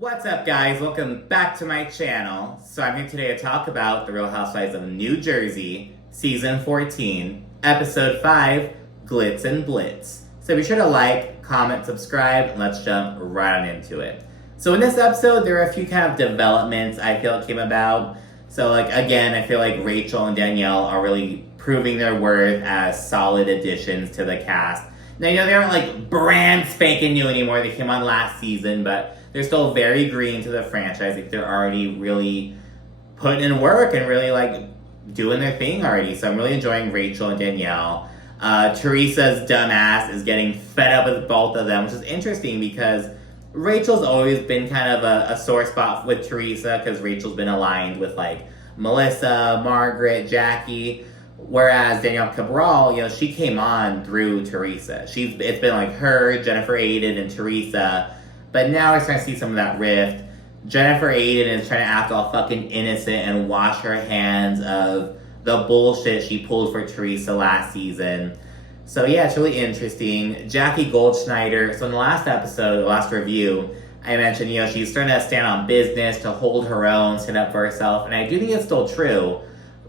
What's up, guys? Welcome back to my channel. So I'm here today to talk about The Real Housewives of New Jersey, Season 14, Episode 5, Glitz and Blitz. So be sure to like, comment, subscribe, and let's jump right on into it. So in this episode, there are a few kind of developments I feel came about. So again, I feel like Rachel and Danielle are really proving their worth as solid additions to the cast. Now, they aren't brand spanking new anymore. They came on last season, but they're still very green to the franchise. They're already really putting in work and really doing their thing already. So I'm really enjoying Rachel and Danielle. Teresa's dumbass is getting fed up with both of them, which is interesting because Rachel's always been kind of a sore spot with Teresa because Rachel's been aligned with Melissa, Margaret, Jackie. Whereas Danielle Cabral, she came on through Teresa. It's been her, Jennifer Aiden, and Teresa. But now we're starting to see some of that rift. Jennifer Aiden is trying to act all fucking innocent and wash her hands of the bullshit she pulled for Teresa last season. So yeah, it's really interesting. Jackie Goldschneider, so in the last episode, the last review, I mentioned, she's starting to stand on business, to hold her own, stand up for herself. And I do think it's still true.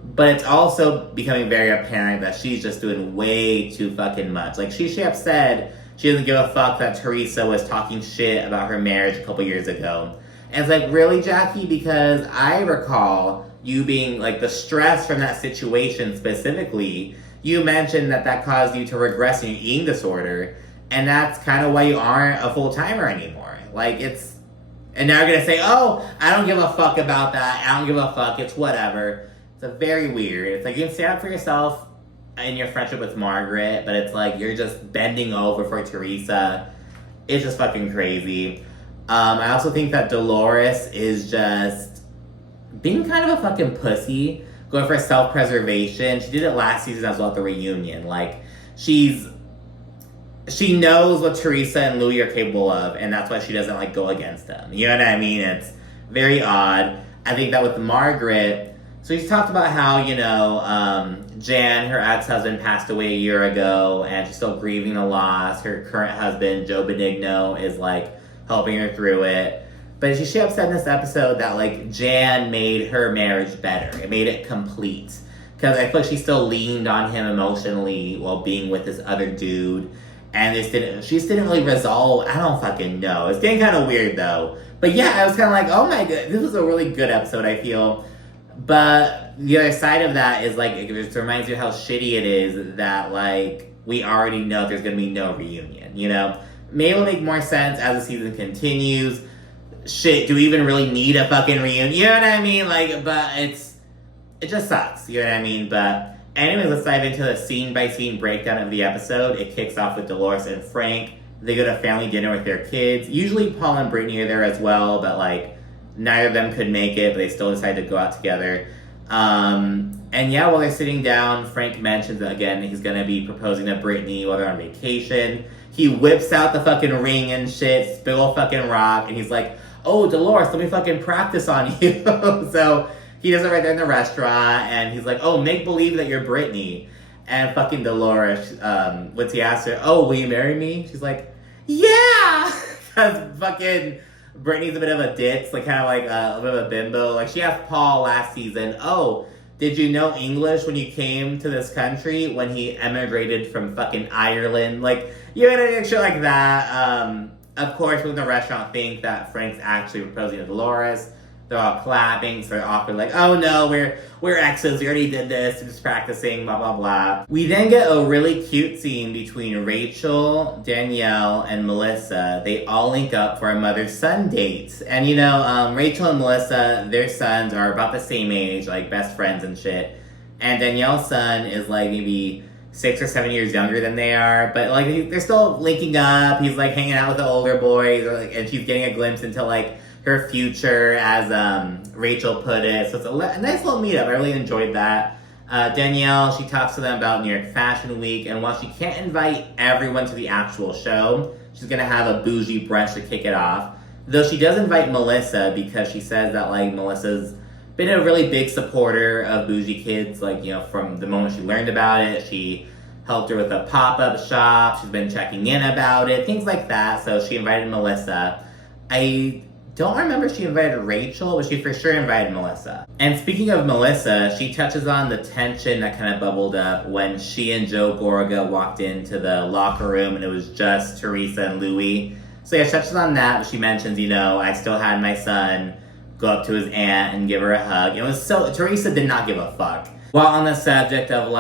But it's also becoming very apparent that she's just doing way too fucking much. She straight up said she doesn't give a fuck that Teresa was talking shit about her marriage a couple years ago. And it's really, Jackie? Because I recall you being, the stress from that situation specifically, you mentioned that caused you to regress in your eating disorder, and that's kind of why you aren't a full-timer anymore. And now you're going to say, oh, I don't give a fuck about that, I don't give a fuck, it's whatever. It's very weird. It's you can stand up for yourself in your friendship with Margaret, but it's you're just bending over for Teresa. It's just fucking crazy. I also think that Dolores is just being kind of a fucking pussy, going for self-preservation. She did it last season as well at the reunion. She knows what Teresa and Louis are capable of, and that's why she doesn't go against them. You know what I mean? It's very odd. I think that with Margaret, so she's talked about how, Jan, her ex-husband, passed away a year ago, and she's still grieving the loss. Her current husband, Joe Benigno, is, helping her through it. But she upset in this episode that, Jan made her marriage better. It made it complete. Because I feel she still leaned on him emotionally while being with this other dude. And she just didn't really resolve. I don't fucking know. It's getting kind of weird, though. But yeah, I was kind of oh my god, this was a really good episode, I feel. But the other side of that is, it just reminds you how shitty it is that, we already know there's going to be no reunion, Maybe it'll make more sense as the season continues. Shit, do we even really need a fucking reunion? You know what I mean? But it just sucks, you know what I mean? But anyway, let's dive into the scene-by-scene breakdown of the episode. It kicks off with Dolores and Frank. They go to family dinner with their kids. Usually Paul and Brittany are there as well, but, neither of them could make it, but they still decided to go out together. And yeah, while they're sitting down, Frank mentions that, again, he's going to be proposing to Brittany while they're on vacation. He whips out the fucking ring and shit, spill a fucking rock, and he's like, oh, Dolores, let me fucking practice on you. So he does it right there in the restaurant, and he's like, oh, make believe that you're Brittany. And fucking Dolores, once he asks her, oh, will you marry me? She's like, yeah! Because fucking Brittany's a bit of a ditz, kind of a bit of a bimbo. She asked Paul last season, oh, did you know English when you came to this country when he emigrated from fucking Ireland? You know, shit like that. Of course, people in the restaurant think that Frank's actually proposing to Dolores. They're all clapping, so they're awkward, oh no, we're exes, we already did this, we're just practicing, blah, blah, blah. We then get a really cute scene between Rachel, Danielle, and Melissa. They all link up for a mother-son date. And Rachel and Melissa, their sons are about the same age, best friends and shit. And Danielle's son is maybe 6 or 7 years younger than they are, but they're still linking up. He's hanging out with the older boys, and she's getting a glimpse into her future, as Rachel put it. So it's a nice little meetup. I really enjoyed that. Danielle, she talks to them about New York Fashion Week, and while she can't invite everyone to the actual show, she's going to have a bougie brunch to kick it off. Though she does invite Melissa because she says that Melissa's been a really big supporter of bougie kids, from the moment she learned about it. She helped her with a pop-up shop. She's been checking in about it, things like that. So she invited Melissa. I don't remember if she invited Rachel, but she for sure invited Melissa. And speaking of Melissa, she touches on the tension that kind of bubbled up when she and Joe Gorga walked into the locker room and it was just Teresa and Louie. So yeah, she touches on that, but she mentions, I still had my son go up to his aunt and give her a hug. It was Teresa did not give a fuck. While on the subject of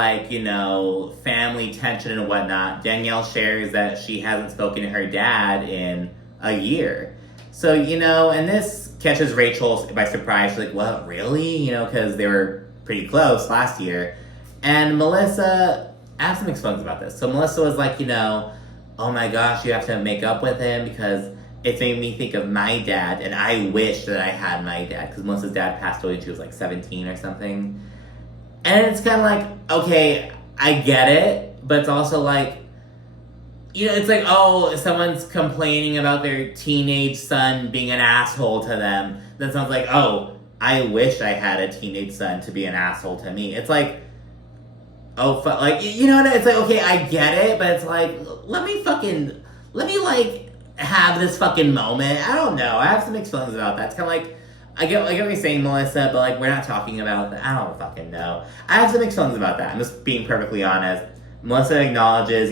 family tension and whatnot, Danielle shares that she hasn't spoken to her dad in a year. So, and this catches Rachel by surprise. She's like, what, really? Because they were pretty close last year. And Melissa, I have some mixed feelings about this. So Melissa was like, oh my gosh, you have to make up with him because it made me think of my dad, and I wish that I had my dad, because Melissa's dad passed away when she was 17 or something. And it's kind of like, okay, I get it, but it's also like, it's like, oh, someone's complaining about their teenage son being an asshole to them. Then someone's like, oh, I wish I had a teenage son to be an asshole to me. It's like, oh, it's like, okay, I get it, but it's like, let me have this fucking moment. I don't know. I have some mixed feelings about that. It's kind of like, I get what you're saying, Melissa, but we're not talking about that. I don't fucking know. I have some mixed feelings about that. I'm just being perfectly honest. Melissa acknowledges,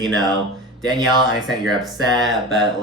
Danielle, I understand you're upset, but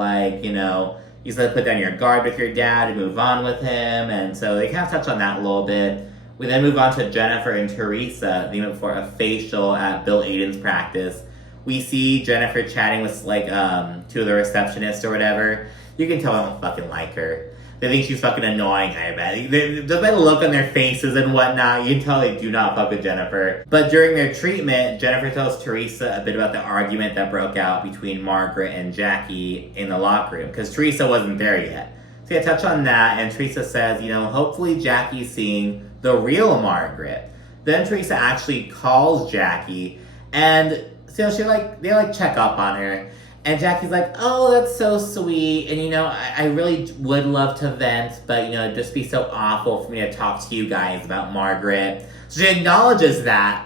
you still put down your guard with your dad and move on with him. And so they kind of touch on that a little bit. We then move on to Jennifer and Teresa, the night before a facial at Bill Aiden's practice. We see Jennifer chatting with two of the receptionists or whatever. You can tell I don't fucking like her. They think she's fucking annoying, I bet. Just by the look on their faces and whatnot, you can tell they do not fuck with Jennifer. But during their treatment, Jennifer tells Teresa a bit about the argument that broke out between Margaret and Jackie in the locker room, because Teresa wasn't there yet. So yeah, touch on that, and Teresa says, hopefully Jackie's seeing the real Margaret. Then Teresa actually calls Jackie, and so they check up on her. And Jackie's like, oh, that's so sweet. And, I really would love to vent, but, it'd just be so awful for me to talk to you guys about Margaret. So she acknowledges that.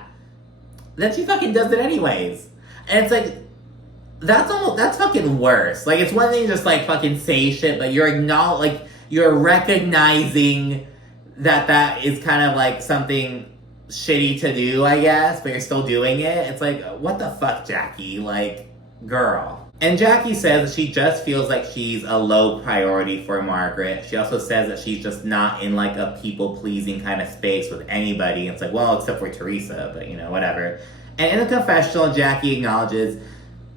Then she fucking does it anyways. And it's like, that's fucking worse. It's one thing to just, fucking say shit, but you're recognizing that is kind of, something shitty to do, I guess, but you're still doing it. It's like, what the fuck, Jackie? Girl. And Jackie says that she just feels like she's a low priority for Margaret. She also says that she's just not in a people-pleasing kind of space with anybody. It's like, well, except for Teresa, but whatever. And in the confessional, Jackie acknowledges,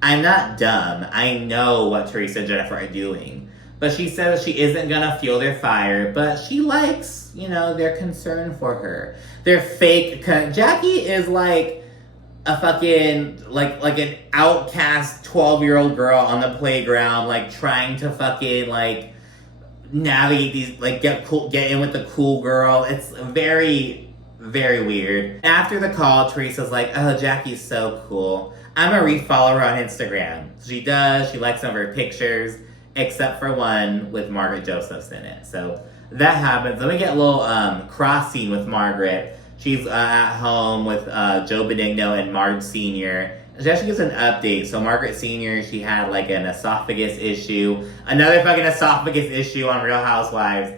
I'm not dumb. I know what Teresa and Jennifer are doing. But she says she isn't gonna fuel their fire, but she likes, their concern for her. Their fake, Jackie is a fucking, an outcast 12-year-old girl on the playground, trying to fucking, navigate these, get in with the cool girl. It's very, very weird. After the call, Teresa's like, oh, Jackie's so cool. I'm gonna refollow her on Instagram. She does. She likes some of her pictures, except for one with Margaret Josephs in it. So that happens. Then we get a little cross scene with Margaret. She's at home with Joe Benigno and Marge Sr. She actually gives an update. So Margaret Sr., she had an esophagus issue. Another fucking esophagus issue on Real Housewives.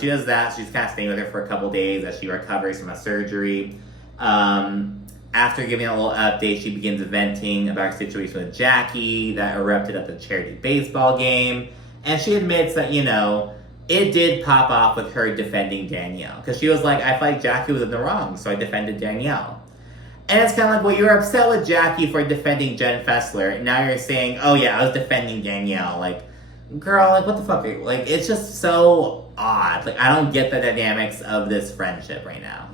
She does that. She's kind of staying with her for a couple days as she recovers from a surgery. After giving a little update, she begins venting about her situation with Jackie that erupted at the charity baseball game. And she admits that, it did pop off with her defending Danielle. Because she was like, I felt like Jackie was in the wrong, so I defended Danielle. And it's kind of like, well, you were upset with Jackie for defending Jen Fessler. And now you're saying, oh yeah, I was defending Danielle. Girl, what the fuck? It's just so odd. I don't get the dynamics of this friendship right now,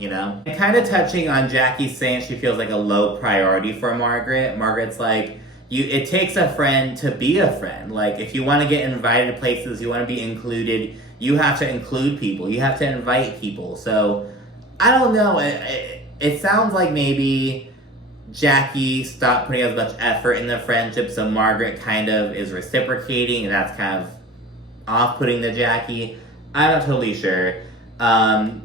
And kind of touching on Jackie saying she feels like a low priority for Margaret. Margaret's like, it takes a friend to be a friend. If you want to get invited to places, you want to be included, you have to include people. You have to invite people. So, I don't know. It sounds like maybe Jackie stopped putting as much effort in the friendship, so Margaret kind of is reciprocating, and that's kind of off-putting to Jackie. I'm not totally sure.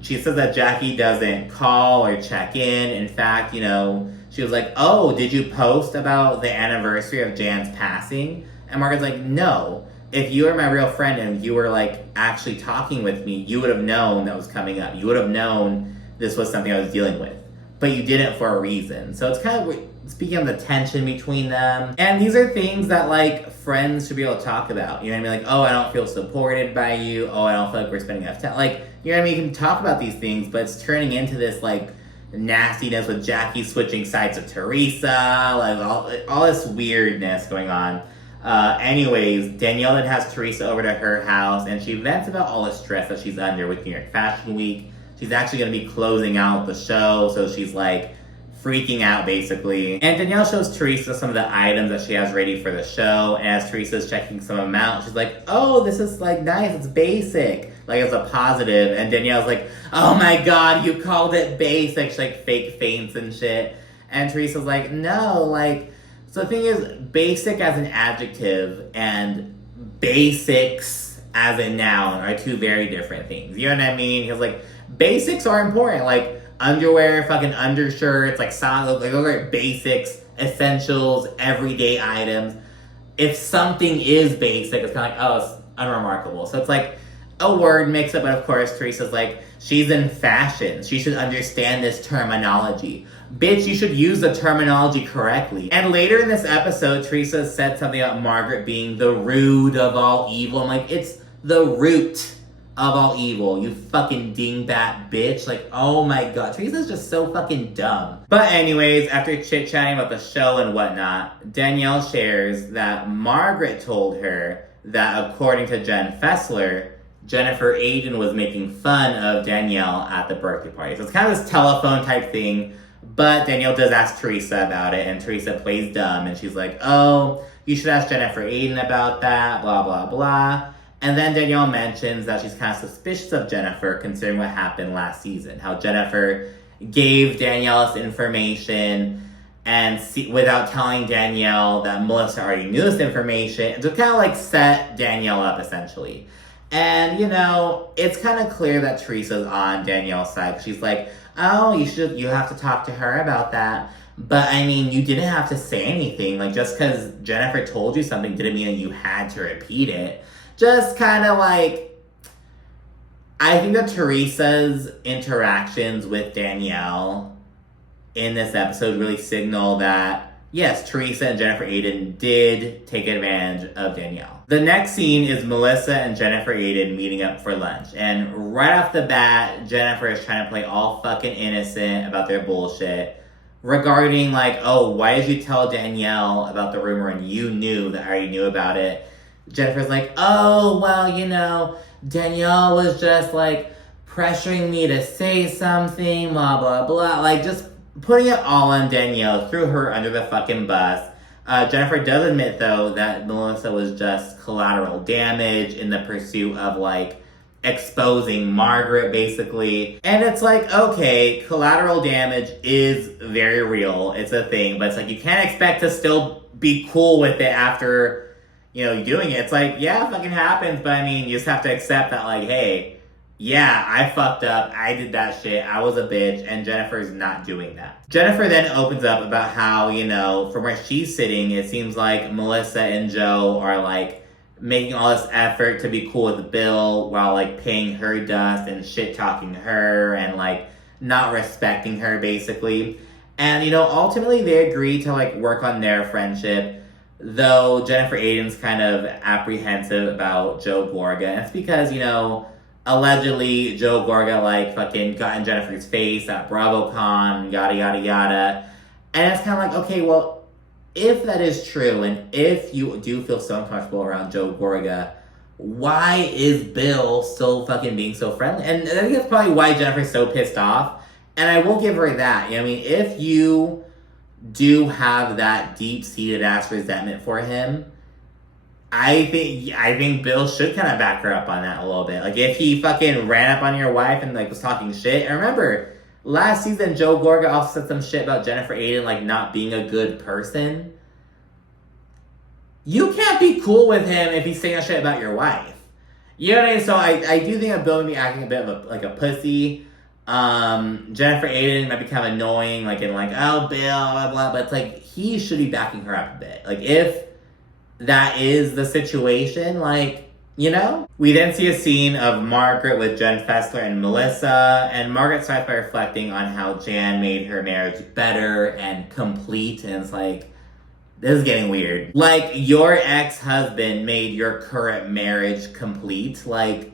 She says that Jackie doesn't call or check in. In fact, she was like, oh, did you post about the anniversary of Jan's passing? And Margaret's like, no. if you were my real friend and you were like actually talking with me, you would have known that was coming up. You would have known this was something I was dealing with. But you didn't for a reason. So it's kind of speaking of the tension between them. And these are things that like friends should be able to talk about. You know what I mean? Like, oh, I don't feel supported by you. Oh, I don't feel like we're spending enough time. Like, you know what I mean? You can talk about these things, but it's turning into this like nastiness with Jackie switching sides with Teresa. Like all this weirdness going on. Anyways, Danielle then has Teresa over to her house and she vents about all the stress that she's under with New York Fashion Week. She's actually going to be closing out the show, so she's like freaking out basically. And Danielle shows Teresa some of the items that she has ready for the show. And as Teresa's checking some of them out, she's like, oh, this is like nice, it's basic. Like it's a positive. And Danielle's like, oh my God, you called it basic. She like fake faints and shit. And Teresa's like, no, like, so the thing is, basic as an adjective and basics as a noun are two very different things. You know what I mean? He's like, basics are important. Like underwear, fucking undershirts, like solid, like those are basics, essentials, everyday items. If something is basic, it's kind of like, oh, it's unremarkable. So it's like a word mix up, but of course, Teresa's like, she's in fashion. She should understand this terminology. Bitch, you should use the terminology correctly. And later in this episode, Teresa said something about Margaret being the root of all evil. I'm like, it's the root of all evil, you fucking dingbat bitch. Like, oh my God, Teresa's just so fucking dumb. But anyways, after chit-chatting about the show and whatnot, Danielle shares that Margaret told her that according to Jen Fessler, Jennifer Aydin was making fun of Danielle at the birthday party. So it's kind of this telephone type thing. But Danielle does ask Teresa about it, and Teresa plays dumb, and she's like, oh, you should ask Jennifer Aydin about that, blah, blah, blah. And then Danielle mentions that she's kind of suspicious of Jennifer, considering what happened last season. How Jennifer gave Danielle this information, and without telling Danielle that Melissa already knew this information, to kind of like set Danielle up, essentially. And, you know, it's kind of clear that Teresa's on Danielle's side. She's like, oh, you have to talk to her about that. But, I mean, you didn't have to say anything. Like, just because Jennifer told you something didn't mean that you had to repeat it. Just kind of like, I think that Teresa's interactions with Danielle in this episode really signal that, yes, Teresa and Jennifer Aydin did take advantage of Danielle. The next scene is Melissa and Jennifer Aydin meeting up for lunch. And right off the bat, Jennifer is trying to play all fucking innocent about their bullshit. Regarding like, oh, why did you tell Danielle about the rumor and you knew that I already knew about it? Jennifer's like, oh, well, you know, Danielle was just like pressuring me to say something, blah, blah, blah. Like just putting it all on Danielle, threw her under the fucking bus. Jennifer does admit, though, that Melissa was just collateral damage in the pursuit of, like, exposing Margaret, basically. And it's like, okay, collateral damage is very real. It's a thing. But it's like, you can't expect to still be cool with it after, you know, doing it. It's like, yeah, it fucking happens. But, I mean, you just have to accept that, like, hey, yeah, I fucked up. I did that shit. I was a bitch. And Jennifer's not doing that. Jennifer then opens up about how, you know, from where she's sitting, it seems like Melissa and Joe are, like, making all this effort to be cool with Bill while, like, paying her dust and shit-talking her and, like, not respecting her, basically. And, you know, ultimately they agree to, like, work on their friendship, though Jennifer Aydin's kind of apprehensive about Joe Gorga. And it's because, you know, allegedly, Joe Gorga, like, fucking got in Jennifer's face at BravoCon, yada, yada, yada. And it's kind of like, okay, well, if that is true, and if you do feel so uncomfortable around Joe Gorga, why is Bill still fucking being so friendly? And I think that's probably why Jennifer's so pissed off. And I will give her that. You know what I mean? If you do have that deep-seated ass resentment for him, I think Bill should kind of back her up on that a little bit. Like, if he fucking ran up on your wife and, like, was talking shit. And remember, last season, Joe Gorga also said some shit about Jennifer Aydin, like, not being a good person. You can't be cool with him if he's saying that shit about your wife. You know what I mean? So I do think that Bill would be acting a bit of a pussy. Jennifer Aydin might be kind of annoying, like, in, like, oh, Bill, blah, blah. But it's like, he should be backing her up a bit. Like, if that is the situation, like, you know? We then see a scene of Margaret with Jen Fessler and Melissa, and Margaret starts by reflecting on how Jan made her marriage better and complete, and it's like, this is getting weird. Like, your ex-husband made your current marriage complete? Like,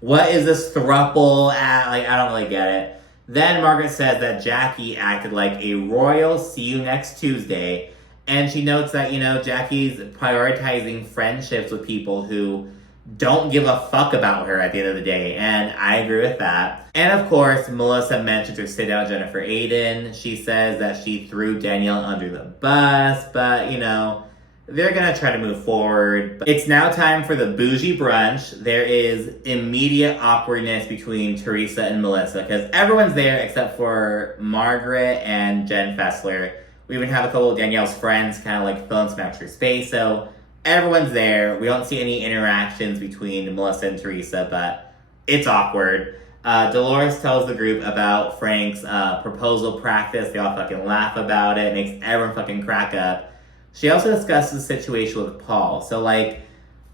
what is this throuple at? Like, I don't really get it. Then Margaret says that Jackie acted like a royal see you next Tuesday, and she notes that, Jackie's prioritizing friendships with people who don't give a fuck about her at the end of the day, and I agree with that. And of course, Melissa mentions her sit-down Jennifer Aiden. She says that she threw Danielle under the bus, but, they're gonna try to move forward. But it's now time for the bougie brunch. There is immediate awkwardness between Teresa and Melissa, because everyone's there except for Margaret and Jen Fessler. We even have a couple of Danielle's friends kind of like fill in some extra space, so everyone's there. We don't see any interactions between Melissa and Teresa, but it's awkward. Dolores tells the group about Frank's proposal practice. They all fucking laugh about it. It makes everyone fucking crack up. She also discusses the situation with Paul. So,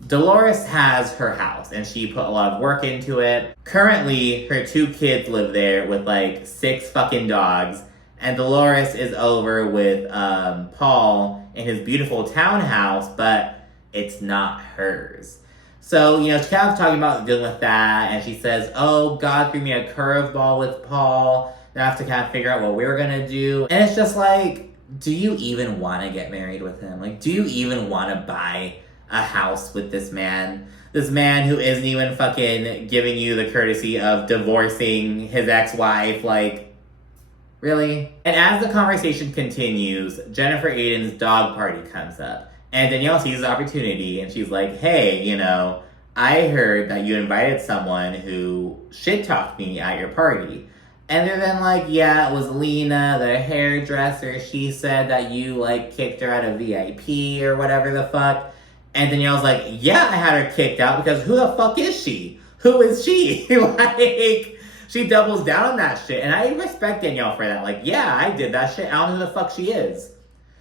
Dolores has her house, and she put a lot of work into it. Currently, her 2 kids live there with, 6 fucking dogs. And Dolores is over with Paul in his beautiful townhouse, but it's not hers. So, she's kind of talking about dealing with that, and she says, oh, God threw me a curveball with Paul. Now I have to kind of figure out what we're going to do. And it's just do you even want to get married with him? Do you even want to buy a house with this man? This man who isn't even fucking giving you the courtesy of divorcing his ex-wife, really? And as the conversation continues, Jennifer Aiden's dog party comes up. And Danielle sees the opportunity, and she's like, hey, I heard that you invited someone who shit-talked me at your party. And they're then like, yeah, it was Lena, the hairdresser. She said that you, kicked her out of VIP or whatever the fuck. And Danielle's like, yeah, I had her kicked out because who the fuck is she? Who is she? She doubles down on that shit. And I respect Danielle for that. Yeah, I did that shit. I don't know who the fuck she is.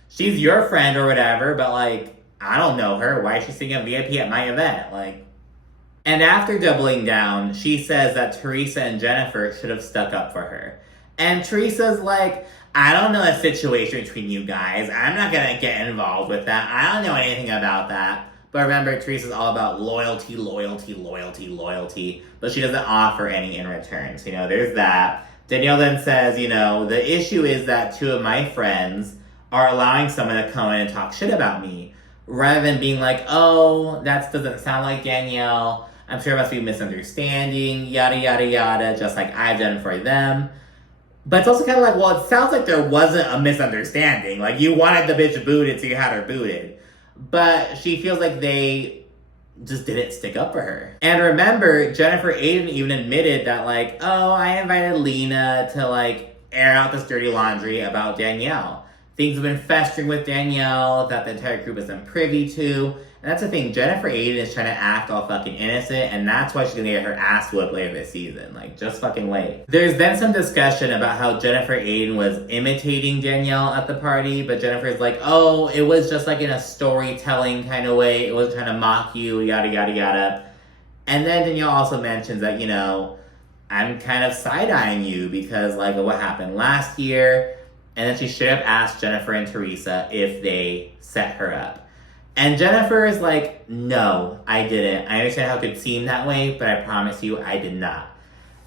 She's your friend or whatever, but, I don't know her. Why is she singing VIP at my event? And after doubling down, she says that Teresa and Jennifer should have stuck up for her. And Teresa's like, I don't know the situation between you guys. I'm not going to get involved with that. I don't know anything about that. But remember, Teresa's all about loyalty, loyalty, loyalty, loyalty. But she doesn't offer any in return. So, there's that. Danielle then says, the issue is that 2 of my friends are allowing someone to come in and talk shit about me. Rather than being like, oh, that doesn't sound like Danielle. I'm sure it must be a misunderstanding, yada, yada, yada, just like I've done for them. But it's also kind of well, it sounds like there wasn't a misunderstanding. You wanted the bitch booted, so you had her booted. But she feels like they just didn't stick up for her. And remember, Jennifer Aiden even admitted that, oh, I invited Lena to, air out this dirty laundry about Danielle. Things have been festering with Danielle that the entire group isn't privy to. And that's the thing, Jennifer Aiden is trying to act all fucking innocent, and that's why she's gonna get her ass whooped later this season. Just fucking wait. There's then some discussion about how Jennifer Aiden was imitating Danielle at the party, but Jennifer's like, oh, it was just in a storytelling kind of way. It wasn't trying to mock you, yada, yada, yada. And then Danielle also mentions that, I'm kind of side-eyeing you because, of what happened last year. And then she straight up asked Jennifer and Teresa if they set her up. And Jennifer is like, no, I didn't. I understand how it could seem that way, but I promise you I did not.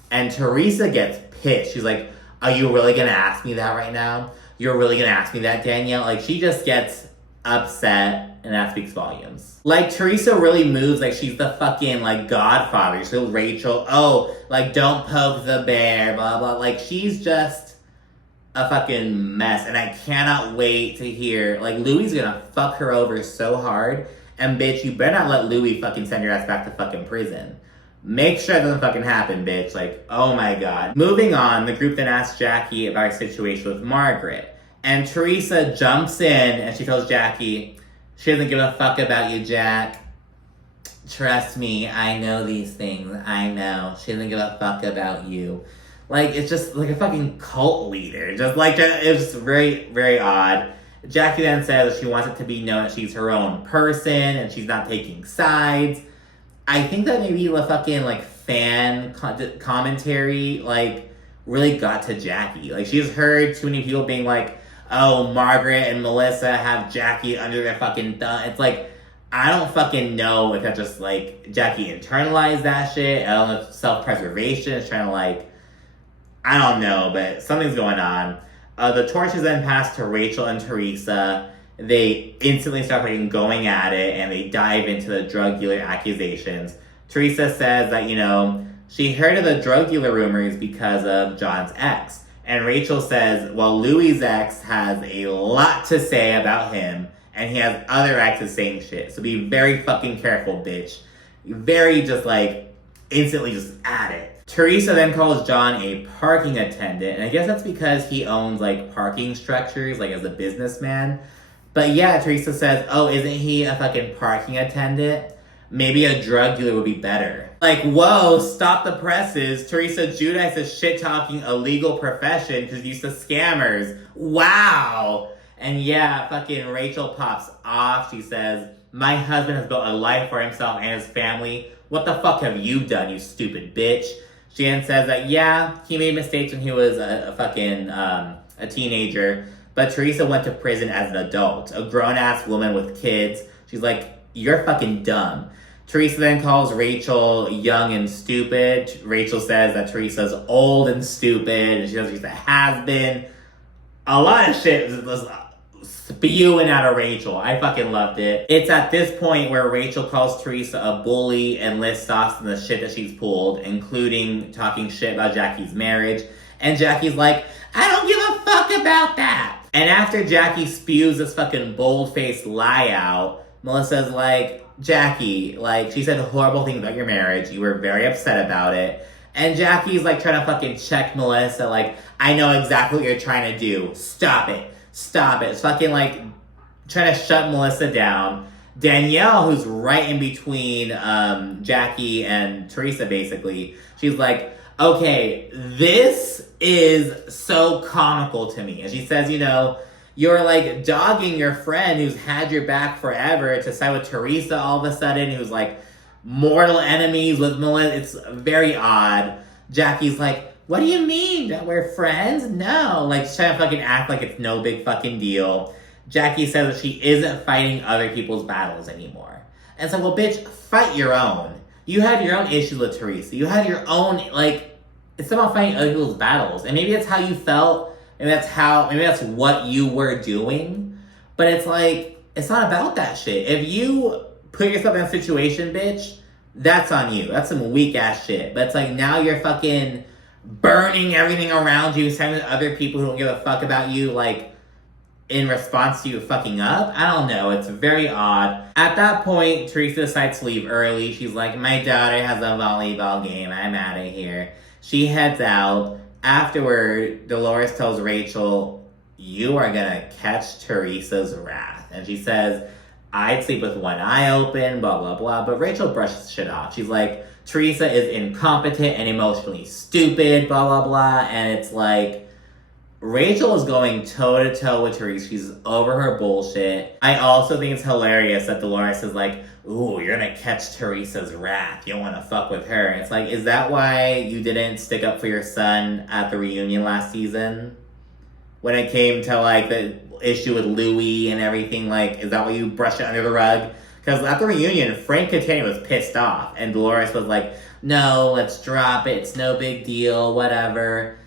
And Teresa gets pissed. She's like, are you really going to ask me that right now? You're really going to ask me that, Danielle? She just gets upset, and that speaks volumes. Teresa really moves she's the fucking, godfather. She's Rachel. Oh, don't poke the bear, blah, blah. She's just a fucking mess, and I cannot wait to hear, Louie's gonna fuck her over so hard, and bitch, you better not let Louie fucking send your ass back to fucking prison. Make sure that doesn't fucking happen, bitch. Oh my god. Moving on, the group then asks Jackie about her situation with Margaret, and Teresa jumps in, and she tells Jackie, she doesn't give a fuck about you, Jack. Trust me, I know these things. I know. She doesn't give a fuck about you. It's just a fucking cult leader. Just it's just very, very odd. Jackie then says that she wants it to be known that she's her own person and she's not taking sides. I think that maybe the fucking, like, fan commentary, like, really got to Jackie. Like, she's heard too many people being like, oh, Margaret and Melissa have Jackie under their fucking thumb. It's like, I don't fucking know if that's just, like, Jackie internalized that shit. I don't know if self-preservation is trying to, like, I don't know, but something's going on. The torch is then passed to Rachel and Teresa. They instantly start fucking going at it, and they dive into the drug dealer accusations. Teresa says that, you know, she heard of the drug dealer rumors because of John's ex. And Rachel says, well, Louis' ex has a lot to say about him, and he has other exes saying shit. So be very fucking careful, bitch. Very just, like, instantly just at it. Teresa then calls John a parking attendant, and I guess that's because he owns, like, parking structures, like, as a businessman. But yeah, Teresa says, oh, isn't he a fucking parking attendant? Maybe a drug dealer would be better. Like, whoa, stop the presses. Teresa Giudice is shit-talking a legal profession because used to scammers. Wow. And yeah, fucking Rachel pops off. She says, my husband has built a life for himself and his family. What the fuck have you done, you stupid bitch? She then says that, yeah, he made mistakes when he was a teenager, but Teresa went to prison as an adult, a grown-ass woman with kids. She's like, you're fucking dumb. Teresa then calls Rachel young and stupid. Rachel says that Teresa's old and stupid, and she says Teresa has been. A lot of shit was spewing out of Rachel. I fucking loved it. It's at this point where Rachel calls Teresa a bully and lists off some of the shit that she's pulled, including talking shit about Jackie's marriage. And Jackie's like, I don't give a fuck about that. And after Jackie spews this fucking bold-faced lie out, Melissa's like, Jackie, like, she said horrible things about your marriage. You were very upset about it. And Jackie's like trying to fucking check Melissa, like, I know exactly what you're trying to do. Stop it. Stop it. It's fucking like trying to shut Melissa down. Danielle, who's right in between Jackie and Teresa, basically, she's like, okay, this is so comical to me. And she says, you know, you're like dogging your friend who's had your back forever to side with Teresa all of a sudden, who's like mortal enemies with Melissa. It's very odd. Jackie's like, what do you mean that we're friends? No. Like, she's trying to fucking act like it's no big fucking deal. Jackie says that she isn't fighting other people's battles anymore. And so, well, bitch, fight your own. You had your own issues with Teresa. You had your own, like, it's about fighting other people's battles. And maybe that's how you felt. Maybe that's what you were doing. But it's like, it's not about that shit. If you put yourself in a situation, bitch, that's on you. That's some weak ass shit. But it's like, now you're fucking burning everything around you, sending with other people who don't give a fuck about you, like, in response to you fucking up. I don't know. It's very odd. At that point, Teresa decides to leave early. She's like, my daughter has a volleyball game. I'm out of here. She heads out. Afterward, Dolores tells Rachel, you are gonna catch Teresa's wrath. And she says, I'd sleep with one eye open, blah, blah, blah. But Rachel brushes shit off. She's like, Teresa is incompetent and emotionally stupid, blah, blah, blah. And it's like, Rachel is going toe-to-toe with Teresa. She's over her bullshit. I also think it's hilarious that Dolores is like, ooh, you're gonna catch Teresa's wrath. You don't wanna fuck with her. It's like, is that why you didn't stick up for your son at the reunion last season? When it came to, like, the issue with Louis and everything, like, is that why you brushed it under the rug? Because at the reunion, Frank Catania was pissed off, and Dolores was like, no, let's drop it, it's no big deal, whatever.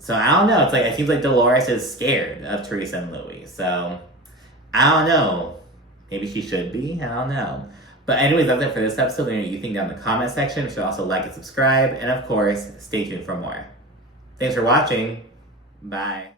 So I don't know, it's like, it seems like Dolores is scared of Teresa and Louis, so I don't know. Maybe she should be, I don't know. But anyways, that's it for this episode. Let me know what you think down in the comment section. You should also like and subscribe, and of course, stay tuned for more. Thanks for watching. Bye.